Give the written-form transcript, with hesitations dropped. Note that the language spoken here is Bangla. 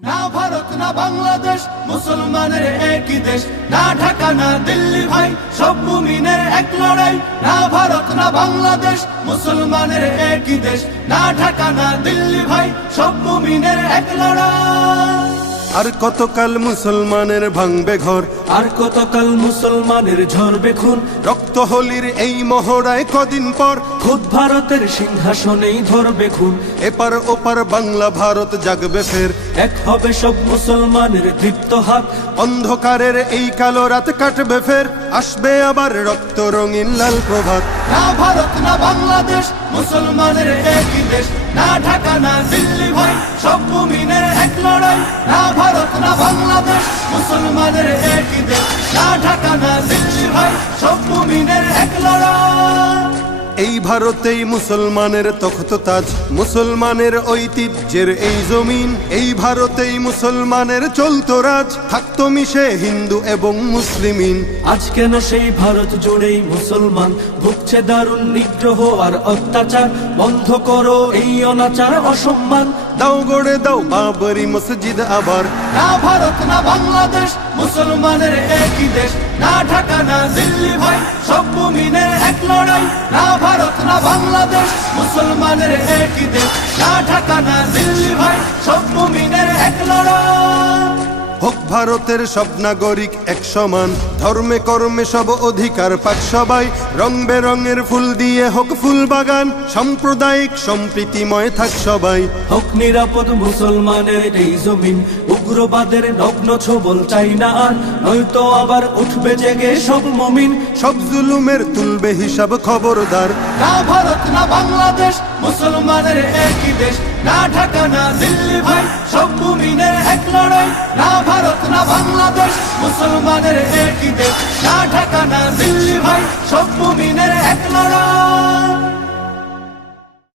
না ভারত না বাংলাদেশ মুসলমানের একই দেশ, না ঢাকা না দিল্লি ভাই সব মুমিনের এক লড়াই। না ভারত না বাংলাদেশ মুসলমানের একই দেশ, না ঢাকা না দিল্লি ভাই সব মুমিনের এক লড়াই। আর কতকাল মুসলমানের ভাঙবে ঘর, আর কতকাল মুসলমানের ঝরবে খুন। রক্ত হোলির এই মহড়ায় কদিন পর খুদ ভারতের সিংহাসনেই ধরবে খুন। এপার ওপার বাংলা ভারত জাগবে ফের, এক হবে সব মুসলমানের দীপ্ত হাত। অন্ধকারের এই কালো রাত কাটবে ফের, আসবে আবার রক্ত রঙিন লাল প্রভাত। না ভারত না বাংলাদেশ মুসলমানের একই দেশ, না ঢাকা না দিল্লি ভাই সব মুমিনের এক লড়াই। না ভারত না বাংলাদেশ মুসলমানের একই দেশ, না ঢাকা না দিল্লি ভাই সব মুমিনের এক লড়াই। এই ভারতেই মুসলমানের তখত তাজ, মুসলমানের ঐতিহ্যের এই জমিন। এই ভারতেই মুসলমানের চলতো রাজ, থাকতো মিশে হিন্দু এবং মুসলিমিন। আজ কেন সেই ভারত জুড়েই মুসলমান ভুগছে দারুণ নিগ্রহ আর অত্যাচার। বন্ধ করো এই অনাচার অসম্মান, দাও গড়ে দাও বাবরি মসজিদ আবার। না ভারত না বাংলাদেশ মুসলমানের একই দেশ, না ঢাকা না দিল্লি ভাই সব মুমিনের এক লড়াই। না ভারত না বাংলাদেশ মুসলমানের একই দেশ, না ঢাকা না দিল্লি ভাই সব মুমিনের এক লড়াই। হোক ভারতের সব নাগরিক এক সমান, ধর্মে কর্মে সব অধিকার পাক সবাই। রং বেরঙের ফুল দিয়ে হোক ফুল বাগান, সাম্প্রদায়িক সম্প্রীতিময় থাক সবাই। হোক নিরাপদ মুসলমানের এই জমিন, উগ্রবাদের নগ্ন ছবল চাই না আর। নয়তো আবার উঠবে জেগে সব মুমিন, সব জুলুমের তুলবে হিসাব খবরদার। না ভারত না বাংলাদেশ মুসলমানের একই দেশ, না ঢাকা না দিল্লি ভাই সব মুমিনের এক লড়াই। না ভারত না বাংলাদেশ মুসলমানের একই দেশ, না ঢাকা না দিল্লি ভাই সব মুমিনের